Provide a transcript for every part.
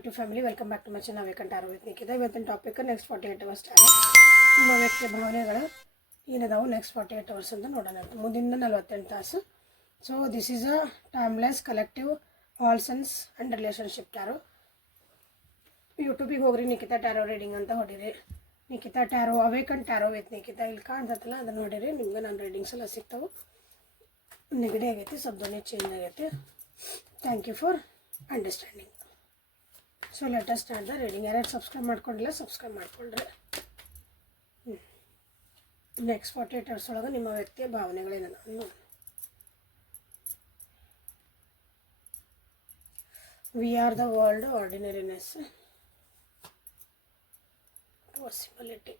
YouTube family, welcome back to my channel awakened ಆರೋಗ್ಯ ನಿಖಿತ. ಇವತ್ತಿನ topic next 48 hours time ನಿಮ್ಮ ವ್ಯಕ್ತಿಯ ಭಾವನೆಗಳು ಏನಿದಾವೆ ನೆಕ್ಸ್ಟ್ 48 ಅವರ್ಸ್ ಅಂತ ನೋಡೋಣ. ಮುಂದಿನ 48 ತಾಸು. So this is a timeless collective all signs and relationship tarot. ಯೂಟ್ಯೂಬಿಗೆ ಹೋಗ್ರಿ, ನಿಖಿತಾ ಟ್ಯಾರೋ ರೀಡಿಂಗ್ ಅಂತ ಹೊಡಿರಿ. Nikhita tarot awakened tarot with Nikhita ಇಲ್ಲಿ ಕಾಣ್ತತ್ತಲ್ಲ, ಅದನ್ನು ನೋಡಿರಿ. ನಿಮ್ಗೆ ನಾನು ರೀಡಿಂಗ್ಸ್ ಎಲ್ಲ ಸಿಗ್ತಾವೆ. ನೆಗಡಿ ಆಗೈತಿ, ಶಬ್ದನೇ ಚೇಂಜ್ ಆಗೈತಿ. Thank you for understanding. So let us start the reading. ಯಾರ್ಯಾರು ಸಬ್ಸ್ಕ್ರೈಬ್ ಮಾಡ್ಕೊಂಡಿಲ್ಲ ಸಬ್ಸ್ಕ್ರೈಬ್ ಮಾಡ್ಕೊಳ್ರಿ. ನೆಕ್ಸ್ಟ್ 48 ಅವರ್ಸ್ ಒಳಗೆ ನಿಮ್ಮ ವ್ಯಕ್ತಿಯ ಭಾವನೆಗಳೇನದ. We are the world ordinariness possibility.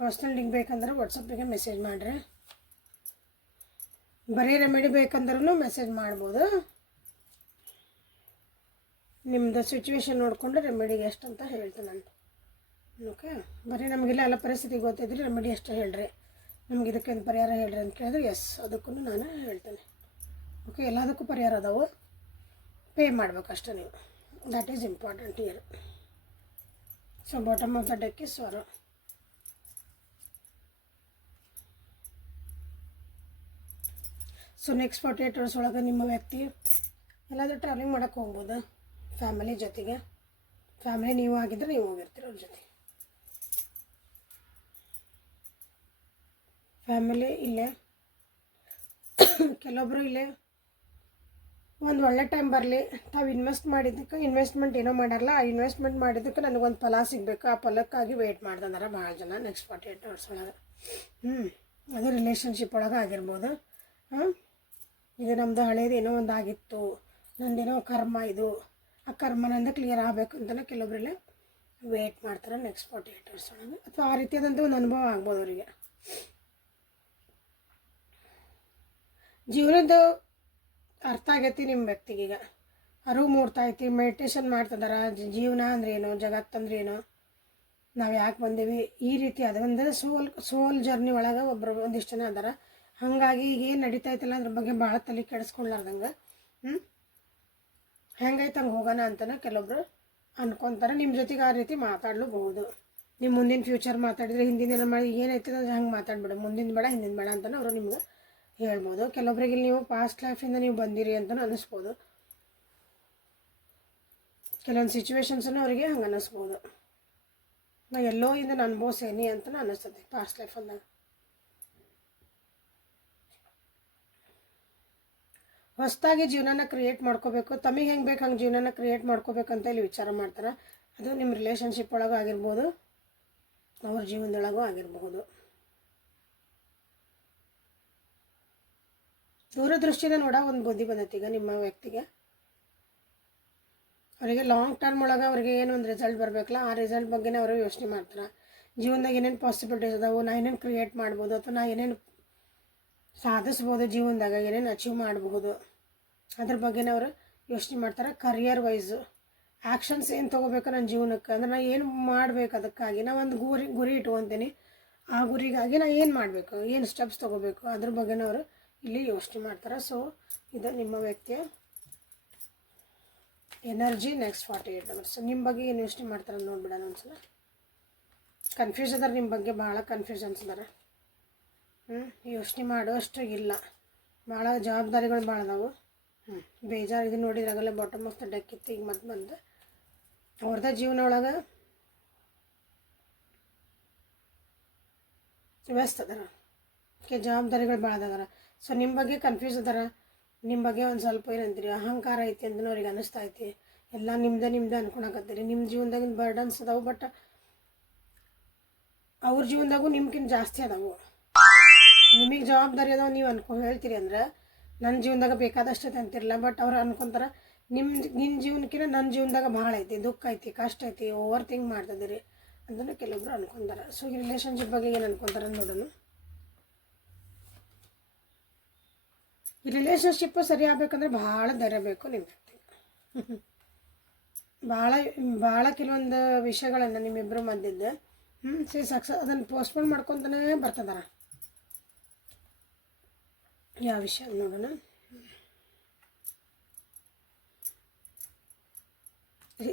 Personal link ಬೇಕಂದ್ರೆ ವಾಟ್ಸಪ್ಪಿಗೆ ಮೆಸೇಜ್ ಮಾಡಿರಿ. ಬರೀ ರೆಮಿಡಿ ಬೇಕಂದ್ರೂ ಮೆಸೇಜ್ ಮಾಡ್ಬೋದು. ನಿಮ್ಮದು ಸಿಚುವೇಶನ್ ನೋಡಿಕೊಂಡು ರೆಮಿಡಿಗೆ ಎಷ್ಟು ಅಂತ ಹೇಳ್ತೀನಿ ನಾನು. ಓಕೆ, ಬರೀ ನಮಗೆಲ್ಲ ಎಲ್ಲ ಪರಿಸ್ಥಿತಿ ಗೊತ್ತಿದ್ರೆ ರೆಮಿಡಿ ಎಷ್ಟು ಹೇಳ್ರಿ, ನಮ್ಗೆ ಇದಕ್ಕೇನು ಪರಿಹಾರ ಹೇಳ್ರಿ ಅಂತ ಕೇಳಿದ್ರೆ ಎಸ್ ಅದಕ್ಕೂ ನಾನು ಹೇಳ್ತೇನೆ. ಓಕೆ, ಎಲ್ಲದಕ್ಕೂ ಪರಿಹಾರ ಅದಾವೆ, ಪೇ ಮಾಡ್ಬೇಕಷ್ಟೇ ನೀವು. That is important year. So bottom of the deck is ಸ್ವರ. ಸೊ ನೆಕ್ಸ್ಟ್ 48 ಅವರ್ಸ್ ಒಳಗೆ ನಿಮ್ಮ ವ್ಯಕ್ತಿ ಎಲ್ಲಾದರೂ ಟ್ರಾವೆಲಿಂಗ್ ಮಾಡೋಕ್ಕೆ ಹೋಗ್ಬೋದು ಫ್ಯಾಮಿಲಿ ಜೊತೆಗೆ. ಫ್ಯಾಮಿಲಿ ನೀವು ಆಗಿದ್ರೆ ನೀವು ಹೋಗಿರ್ತೀರ ಅವ್ರ ಜೊತೆ. ಫ್ಯಾಮಿಲಿ ಇಲ್ಲೇ, ಕೆಲವೊಬ್ಬರು ಇಲ್ಲೇ ಒಂದು ಒಳ್ಳೆ ಟೈಮ್ ಬರಲಿ, ತಾವು ಇನ್ವೆಸ್ಟ್ಮೆಂಟ್ ಏನೋ ಮಾಡಾರಲ್ಲ, ಆ ಇನ್ವೆಸ್ಟ್ಮೆಂಟ್ ಮಾಡಿದ್ದಕ್ಕೆ ನನಗೊಂದು ಫಲ ಸಿಗಬೇಕು, ಆ ಫಲಕ್ಕಾಗಿ ವೆಯ್ಟ್ ಮಾಡ್ದಂದಾರ ಭಾಳ ಜನ ನೆಕ್ಸ್ಟ್ 48 ಅವರ್ಸ್ ಒಳಗೆ. ಅದು ರಿಲೇಷನ್ಶಿಪ್ ಒಳಗೆ ಆಗಿರ್ಬೋದು. ಇದು ನಮ್ಮದು ಹಳೇದು ಏನೋ ಒಂದು ಆಗಿತ್ತು, ನಂದೇನೋ ಕರ್ಮ, ಇದು ಆ ಕರ್ಮ ನಂದು ಕ್ಲಿಯರ್ ಆಗಬೇಕು ಅಂತಲೇ ಕೆಲವೊಬ್ಬರೆಲ್ಲ ವೇಟ್ ಮಾಡ್ತಾರೆ ನೆಕ್ಸ್ಟ್ 48 ಅವರ್ಸ್ ಒಳಗೆ. ಅಥವಾ ಆ ರೀತಿಯಾದಂಥ ಒಂದು ಅನುಭವ ಆಗ್ಬೋದು ಅವರಿಗೆ. ಜೀವನದ ಅರ್ಥ ಆಗೈತಿ ನಿಮ್ಮ ವ್ಯಕ್ತಿಗೀಗ, ಅರಿವು ಮೂಡ್ತಾ ಐತಿ, ಮೆಡಿಟೇಷನ್ ಮಾಡ್ತಿದಾರ. ಜೀವನ ಅಂದ್ರೆ ಏನು, ಜಗತ್ತಂದ್ರೆ ಏನು, ನಾವು ಯಾಕೆ ಬಂದೀವಿ, ಈ ರೀತಿ ಅದು ಒಂದು ಸೋಲ್ ಜರ್ನಿ ಒಳಗೆ ಒಬ್ಬರು ಒಂದಿಷ್ಟು ಜನ ಅದಾರ. ಹಾಗಾಗಿ ಈಗ ಏನು ನಡೀತಾ ಐತಲ್ಲ ಅದ್ರ ಬಗ್ಗೆ ಭಾಳ ತಲೆ ಕೆಡಿಸ್ಕೊಳ್ಲಾರ್ದಂಗೆ ಹೆಂಗೈತೆ ಹಂಗೆ ಹೋಗೋಣ ಅಂತಲೇ ಕೆಲವೊಬ್ರು ಅನ್ಕೊತಾರೆ. ನಿಮ್ಮ ಜೊತೆಗೆ ಆ ರೀತಿ ಮಾತಾಡಲೂಬಹುದು. ನೀವು ಮುಂದಿನ ಫ್ಯೂಚರ್ ಮಾತಾಡಿದ್ರೆ ಹಿಂದಿನ ಮಾಡಿ ಏನೈತೆ ಅಂದ್ರೆ ಹಂಗೆ ಮಾತಾಡ್ಬೇಡ, ಮುಂದಿನ ಬೇಡ ಹಿಂದಿನ ಬೇಡ ಅಂತಲೇ ಅವರು ನಿಮ್ಗೆ ಹೇಳ್ಬೋದು. ಕೆಲವೊಬ್ರಿಗೆ ನೀವು ಪಾಸ್ಟ್ ಲೈಫಿಂದ ನೀವು ಬಂದಿರಿ ಅಂತಲೂ ಅನ್ನಿಸ್ಬೋದು. ಕೆಲವೊಂದು ಸಿಚುವೇಶನ್ಸನ್ನು ಅವರಿಗೆ ಹಂಗೆ ಅನ್ನಿಸ್ಬೋದು. ನಾ ಎಲ್ಲೋ ಇಂದ ಅನುಭವಿಸೇನಿ ಅಂತಲೂ ಅನ್ನಿಸ್ತದೆ ಪಾಸ್ಟ್ ಲೈಫ್ ಅಂದಾಗ. ಹೊಸದಾಗಿ ಜೀವನನ ಕ್ರಿಯೇಟ್ ಮಾಡ್ಕೋಬೇಕು, ತಮಗೆ ಹೆಂಗೆ ಬೇಕು ಹಂಗೆ ಜೀವನನ ಕ್ರಿಯೇಟ್ ಮಾಡ್ಕೋಬೇಕಂತ ಇಲ್ಲಿ ವಿಚಾರ ಮಾಡ್ತಾರೆ. ಅದು ನಿಮ್ಮ ರಿಲೇಷನ್ಶಿಪ್ ಒಳಗೂ ಆಗಿರ್ಬೋದು, ಅವ್ರ ಜೀವನದೊಳಗೂ ಆಗಿರಬಹುದು. ದೂರದೃಷ್ಟಿಯಿಂದ ನೋಡೋ ಒಂದು ಬುದ್ಧಿ ಬಂದೈತಿ ಈಗ ನಿಮ್ಮ ವ್ಯಕ್ತಿಗೆ. ಅವರಿಗೆ ಲಾಂಗ್ ಟರ್ಮ್ ಒಳಗೆ ಅವ್ರಿಗೆ ಏನು ಒಂದು ರಿಸಲ್ಟ್ ಬರಬೇಕಲ್ಲ, ಆ ರಿಸಲ್ಟ್ ಬಗ್ಗೆನೇ ಅವರು ಯೋಚನೆ ಮಾಡ್ತಾರೆ. ಜೀವನದಾಗ ಏನೇನು ಪಾಸಿಬಿಲಿಟೀಸ್ ಅದಾವೆ, ನಾ ಏನೇನು ಕ್ರಿಯೇಟ್ ಮಾಡ್ಬೋದು, ಅಥವಾ ನಾ ಏನೇನು ಸಾಧಿಸ್ಬೋದು, ಜೀವನದಾಗ ಏನೇನು ಅಚೀವ್ ಮಾಡಬಹುದು, ಅದ್ರ ಬಗ್ಗೆನೇ ಅವರು ಯೋಚನೆ ಮಾಡ್ತಾರೆ. ಕರಿಯರ್ ವೈಸು ಆ್ಯಕ್ಷನ್ಸ್ ಏನು ತೊಗೋಬೇಕು ನನ್ನ ಜೀವನಕ್ಕೆ, ಅಂದ್ರೆ ನಾನು ಏನು ಮಾಡಬೇಕು, ಅದಕ್ಕಾಗಿ ನಾ ಒಂದು ಗುರಿ ಇಟ್ಕೊತೀನಿ, ಆ ಗುರಿಗಾಗಿ ನಾ ಏನು ಮಾಡಬೇಕು, ಏನು ಸ್ಟೆಪ್ಸ್ ತೊಗೋಬೇಕು, ಅದ್ರ ಬಗ್ಗೆನೇ ಅವರು ಇಲ್ಲಿ ಯೋಚನೆ ಮಾಡ್ತಾರೆ. ಸೊ ಇದು ನಿಮ್ಮ ವ್ಯಕ್ತಿಯ ಎನರ್ಜಿ ನೆಕ್ಸ್ಟ್ 48 ಅವರ್ಸ್. ನಿಮ್ಮ ಬಗ್ಗೆ ಏನು ಯೋಚನೆ ಮಾಡ್ತಾರೆ ನೋಡ್ಬಿಡೋಣ ಒಂದ್ಸಲ. ಕನ್ಫ್ಯೂಸ್ ಅದಾರ ನಿಮ್ಮ ಬಗ್ಗೆ, ಭಾಳ ಕನ್ಫ್ಯೂಷನ್ಸ್ ಅದಾರ. ಯೋಚನೆ ಮಾಡೋಷ್ಟು ಇಲ್ಲ, ಭಾಳ ಜವಾಬ್ದಾರಿಗಳು ಭಾಳ ಅದಾವು. ಬೇಜಾರು. ಇದು ನೋಡಿದ್ರಾಗಲೇ ಬಾಟಮ್ ಆಫ್ ದ ಡೆಕ್ ಇತ್ತು, ಈಗ ಮತ್ತೆ ಬಂದು ಅವ್ರದ ಜೀವನ ಒಳಗೆ ವ್ಯಸ್ತ ಅದಾರ. ಜವಾಬ್ದಾರಿಗಳು ಭಾಳ ಅದಾರ. ಸೊ ನಿಮ್ಮ ಬಗ್ಗೆ ಕನ್ಫ್ಯೂಸ್ ಅದಾರ. ನಿಮ್ಮ ಬಗ್ಗೆ ಒಂದು ಸ್ವಲ್ಪ ಏನಂತೀರಿ ಅಹಂಕಾರ ಐತಿ ಅಂತ ಅವ್ರಿಗೆ ಅನ್ನಿಸ್ತಾ ಐತಿ. ಎಲ್ಲ ನಿಮ್ಮದೇ ಅನ್ಕೊಳಕತ್ತೀರಿ. ನಿಮ್ಮ ಜೀವನದಾಗಿನ ಬರ್ಡನ್ಸ್ ಅದಾವು, ಬಟ್ ಅವ್ರ ಜೀವನದಾಗೂ ನಿಮ್ಗಿಂತ ಜಾಸ್ತಿ ಅದಾವು. ನಿಮಗೆ ಜವಾಬ್ದಾರಿ ಅದಾವ ನೀವು ಹೇಳ್ತೀರಿ ಅಂದ್ರೆ ನನ್ನ ಜೀವನದಾಗ ಬೇಕಾದಷ್ಟು ಅಂತಿರಲ್ಲ, ಬಟ್ ಅವ್ರು ಅನ್ಕೊತಾರೆ ನಿನ್ನ ಜೀವನಕ್ಕಿಂತ ನನ್ನ ಜೀವನದಾಗ ಭಾಳ ಐತಿ, ದುಃಖ ಐತಿ, ಕಷ್ಟ ಐತಿ, ಓವರ್ ಥಿಂಕ್ ಮಾಡ್ತಿದ್ದೀರಿ ಅಂತಲೂ ಕೆಲವೊಬ್ರು ಅನ್ಕೊಂತಾರೆ. ಸೊ ಈ ರಿಲೇಷನ್ಶಿಪ್ ಬಗ್ಗೆ ಏನು ಅನ್ಕೊತಾರೆ ನೋಡೋಣ. ಈ ರಿಲೇಷನ್ಶಿಪ್ಪು ಸರಿ ಆಗ್ಬೇಕಂದ್ರೆ ಭಾಳ ಧೈರ್ಯ ಬೇಕು ನಿಮ್ಮ ವ್ಯಕ್ತಿಗೆ. ಭಾಳ ಕೆಲವೊಂದು ವಿಷಯಗಳನ್ನು ನಿಮ್ಮಿಬ್ಬರು ಮಧ್ಯದ್ದು ಸಕ್ಸಸ್ ಅದನ್ನು ಪೋಸ್ಟ್ಪೋನ್ ಮಾಡ್ಕೊತಾನೆ ಬರ್ತದಾರ. ಯಾವ ವಿಷಯ ನೋಡೋಣ.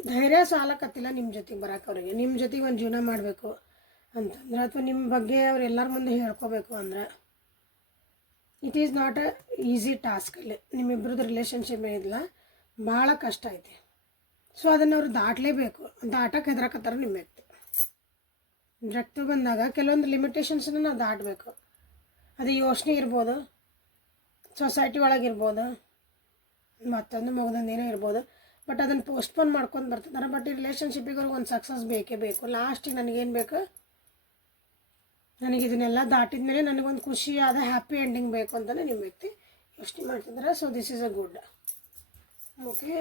ಧೈರ್ಯ ಸಾಲಕತ್ತಿಲ್ಲ ನಿಮ್ಮ ಜೊತೆಗೆ ಬರೋಕೆ ಅವ್ರಿಗೆ. ನಿಮ್ಮ ಜೊತೆಗೆ ಒಂದು ಜೀವನ ಮಾಡಬೇಕು ಅಂತಂದ್ರೆ, ಅಥವಾ ನಿಮ್ಮ ಬಗ್ಗೆ ಅವ್ರು ಎಲ್ಲರ ಮುಂದೆ ಹೇಳ್ಕೋಬೇಕು ಅಂದ್ರೆ it is not a easy task. ಅಲ್ಲಿ ನಿಮ್ಮಿಬ್ಬರದ್ದು ರಿಲೇಷನ್ಶಿಪ್ ಇಲ್ಲ, ಭಾಳ ಕಷ್ಟ ಐತಿ. ಸೊ ಅದನ್ನು ಅವ್ರು ದಾಟಲೇಬೇಕು. ದಾಟಕ್ಕೆ ಹೆದರಕತ್ತಾರ ನಿಮ್ಮ ವ್ಯಕ್ತಿ ಬಂದಾಗ ಕೆಲವೊಂದು ಲಿಮಿಟೇಷನ್ಸನ್ನು ನಾವು ದಾಟಬೇಕು. ಅದು ಯೋಚನೆ ಇರ್ಬೋದು, ಸೊಸೈಟಿ ಒಳಗಿರ್ಬೋದು, ಮತ್ತೊಂದು ಮಗದೊಂದು ಏನೋ ಇರ್ಬೋದು. ಬಟ್ ಅದನ್ನು ಪೋಸ್ಟ್ಪೋನ್ ಮಾಡ್ಕೊಂಡು ಬರ್ತಿದ್ದಾರೆ. ಬಟ್ ಈ ರಿಲೇಷನ್ಶಿಪ್ಪಿಗೆ ಅವ್ರಿಗೆ ಒಂದು ಸಕ್ಸಸ್ ಬೇಕೇ ಬೇಕು. ಲಾಸ್ಟಿಗೆ ನನಗೇನು ಬೇಕು, ನನಗೆ ಇದನ್ನೆಲ್ಲ ದಾಟಿದ ಮೇಲೆ ನನಗೊಂದು ಖುಷಿಯಾದ ಹ್ಯಾಪಿ ಎಂಡಿಂಗ್ ಬೇಕು ಅಂತಲೇ ನಿಮ್ಮ ವ್ಯಕ್ತಿ ಯೋಚನೆ ಮಾಡ್ತಿದ್ದಾರೆ. So this is a good. Okay,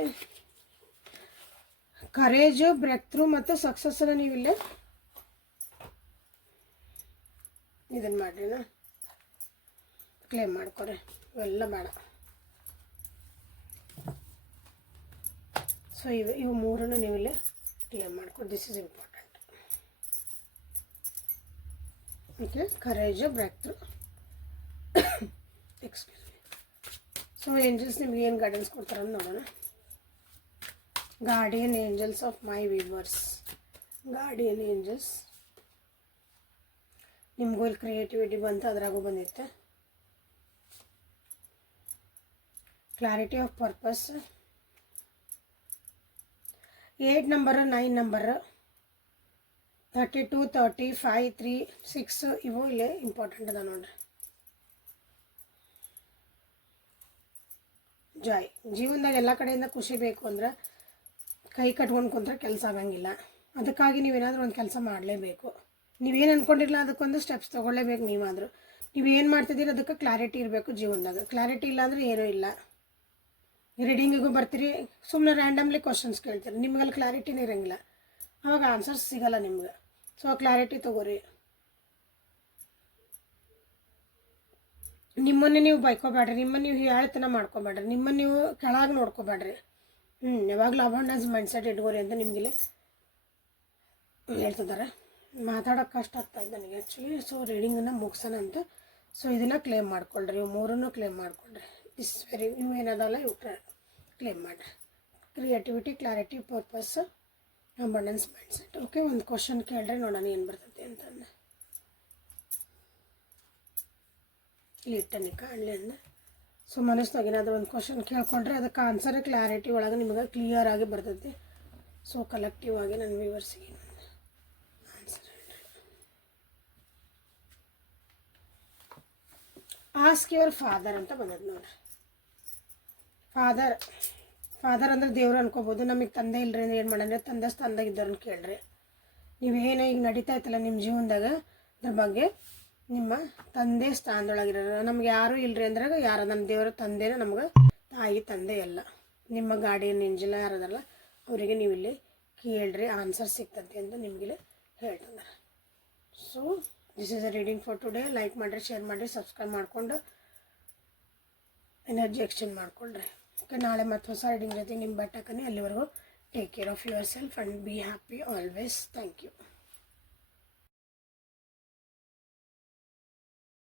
courage, breakthrough ಮತ್ತು ಸಕ್ಸಸ್ಸನ್ನು ನೀವಿಲ್ಲೇ ಇದನ್ನು ಮಾಡ್ರಿ, ಕ್ಲೇಮ್ ಮಾಡ್ಕೊರಿ. ಇವೆಲ್ಲ ಬೇಡ. ಸೊ ಇವು ಮೂರನ್ನು ನೀವಿಲ್ಲೇ ಕ್ಲೇಮ್ ಮಾಡ್ಕೊರಿ. This is important. Okay, courage, breakthrough, excuse me. So angels ನಿಮ್ಗೆ ಏನು ಗೈಡೆನ್ಸ್ ಕೊಡ್ತಾರಂತ ನೋಡೋಣ. Guardian angels of my viewers. Guardian angels ನಿಮಗೂ ಇಲ್ಲಿ ಕ್ರಿಯೇಟಿವಿಟಿ ಬಂತು, ಅದ್ರಾಗೂ ಬಂದಿತ್ತು. Clarity of purpose, 8 number, 9 number, 32, 30, 5, 3, 6 ಇವು ಇಲ್ಲೇ ಇಂಪಾರ್ಟೆಂಟ್ ಅದ ನೋಡ್ರಿ. ಜಾಯ್, ಜೀವನದಾಗ ಎಲ್ಲ ಕಡೆಯಿಂದ ಖುಷಿ ಬೇಕು ಅಂದ್ರೆ ಕೈ ಕಟ್ಕೊಂಡು ಕುಂತ್ರೆ ಕೆಲಸ ಆಗಂಗಿಲ್ಲ. ಅದಕ್ಕಾಗಿ ನೀವೇನಾದರೂ ಒಂದು ಕೆಲಸ ಮಾಡಲೇಬೇಕು. ನೀವೇನು ಅಂದ್ಕೊಂಡಿರಲ್ಲ ಅದಕ್ಕೊಂದು ಸ್ಟೆಪ್ಸ್ ತೊಗೊಳ್ಳೇಬೇಕು. ನೀವಾದರೂ ನೀವೇನು ಮಾಡ್ತಿದ್ದೀರಿ ಅದಕ್ಕೆ ಕ್ಲಾರಿಟಿ ಇರಬೇಕು ಜೀವನದಾಗ. ಕ್ಲಾರಿಟಿ ಇಲ್ಲ ಅಂದರೆ ಏನೂ ಇಲ್ಲ. ರೀಡಿಂಗಿಗೂ ಬರ್ತೀರಿ, ಸುಮ್ಮನೆ ರ್ಯಾಂಡಮ್ಲಿ ಕ್ವಶನ್ಸ್ ಕೇಳ್ತೀರಿ, ನಿಮ್ಗಲ್ಲಿ ಕ್ಲಾರಿಟಿನೇ ಇರೋಂಗಿಲ್ಲ, ಆವಾಗ ಆನ್ಸರ್ಸ್ ಸಿಗೋಲ್ಲ ನಿಮ್ಗೆ. ಸೊ ಕ್ಲಾರಿಟಿ ತೊಗೋರಿ. ನಿಮ್ಮನ್ನೇ ನೀವು ಬೈಕೋಬೇಡ್ರಿ, ನಿಮ್ಮನ್ನು ನೀವು ಹೇಳ್ತನ ಮಾಡ್ಕೊಬೇಡ್ರಿ, ನಿಮ್ಮನ್ನು ನೀವು ಕೆಳಗೆ ನೋಡ್ಕೋಬೇಡ್ರಿ. ಯಾವಾಗಲೂ ಅಬಂಡೆನ್ಸ್ ಮೈಂಡ್ಸೆಟ್ ಇಟ್ಕೋರಿ ಅಂತ ನಿಮಗಿಲ್ಲಿ ಹೇಳ್ತಿದ್ದಾರೆ. ಮಾತಾಡೋಕ್ಕೆ ಕಷ್ಟ ಆಗ್ತಾಯಿದೆ ನನಗೆ ಆ್ಯಕ್ಚುಲಿ. ಸೊ ರೀಡಿಂಗನ್ನು ಮುಗಿಸೋಣ ಅಂತ. ಸೊ ಇದನ್ನು ಕ್ಲೇಮ್ ಮಾಡ್ಕೊಳ್ರಿ, ಇವು ಮೂರನ್ನು ಕ್ಲೇಮ್ ಮಾಡ್ಕೊಳ್ರಿ. ದಿಸ್ ವೆರಿ ಇವು ಏನದಲ್ಲ ಇವು ಕ್ಲೇಮ್ ಮಾಡಿರಿ. Creativity, clarity, purpose, abundance mindset. Okay, ಒಂದು ಕ್ವಶನ್ ಕೇಳ್ರಿ, ನೋಡೋಣ ಏನು ಬರ್ತೈತೆ ಅಂತಂದು. ಲಿಟ್ಟನಿ ಕಾಣಲಿ ಅಂದೆ. ಸೊ ಮನಸ್ಸಿನಾಗ ಏನಾದರೂ ಒಂದು ಕ್ವಶನ್ ಕೇಳ್ಕೊಂಡ್ರೆ ಅದಕ್ಕೆ ಆನ್ಸರ್ ಕ್ಲಾರಿಟಿ ಒಳಗೆ ನಿಮಗೆ ಕ್ಲಿಯರ್ ಆಗಿ ಬರ್ತೈತಿ. ಸೊ ಕಲೆಕ್ಟಿವ್ ಆಗಿ ನನ್ನ ವ್ಯೂವರ್ಸಿಗೆ ಆನ್ಸರ್ ಹೇಳ್ರಿ. ಆಸ್ಕ್ ಯುವರ್ ಫಾದರ್ ಅಂತ ಬಂದದ್ದು ನೋಡ್ರಿ. ಫಾದರ್ ಅಂದ್ರೆ ದೇವ್ರು ಅನ್ಕೋಬೋದು. ನಮಗೆ ತಂದೆ ಇಲ್ಲರಿ ಅಂದ್ರೆ ಏನು ಮಾಡಂದ್ರೆ ತಂದೆ ಸ್ಥಾನದಾಗ ಇದ್ದವ್ರನ್ನ ಕೇಳ್ರಿ. ನೀವೇನು ಈಗ ನಡೀತಾ ಇತ್ತಲ್ಲ ನಿಮ್ಮ ಜೀವನದಾಗ ಅದ್ರ ಬಗ್ಗೆ ನಿಮ್ಮ ತಂದೆ ಸ್ಥಾನದೊಳಗಿರೋರು. ನಮ್ಗೆ ಯಾರೂ ಇಲ್ಲರಿ ಅಂದ್ರೆ ಯಾರ ನನ್ನ ದೇವರ ತಂದೆನ ನಮ್ಗೆ ತಾಯಿ ತಂದೆ ಎಲ್ಲ. ನಿಮ್ಮ ಗಾರ್ಡಿಯನ್ ಏಂಜಲ್ ಯಾರದಲ್ಲ ಅವರಿಗೆ ನೀವು ಇಲ್ಲಿ ಕೇಳ್ರಿ, ಆನ್ಸರ್ ಸಿಗ್ತದೆ ಅಂತ ನಿಮಗಿಲ್ಲಿ ಹೇಳ್ತಿದ್ದಾರೆ. So this is a reading for today. Like ಮಾಡಿರಿ, ಶೇರ್ ಮಾಡಿರಿ, ಸಬ್ಸ್ಕ್ರೈಬ್ ಮಾಡಿಕೊಂಡು ಎನರ್ಜಿ ಎಕ್ಸ್ಚೇಂಜ್ ಮಾಡಿಕೊಳ್ರಿ. ಓಕೆ, ನಾಳೆ ಮತ್ತು ಹೊಸ ರೀಡಿಂಗ್ ಜೊತೆ ನಿಮ್ಮ ಬೆಟ್ಟಕ್ಕನೆ. ಅಲ್ಲಿವರೆಗೂ take care of yourself and be happy always. Thank you.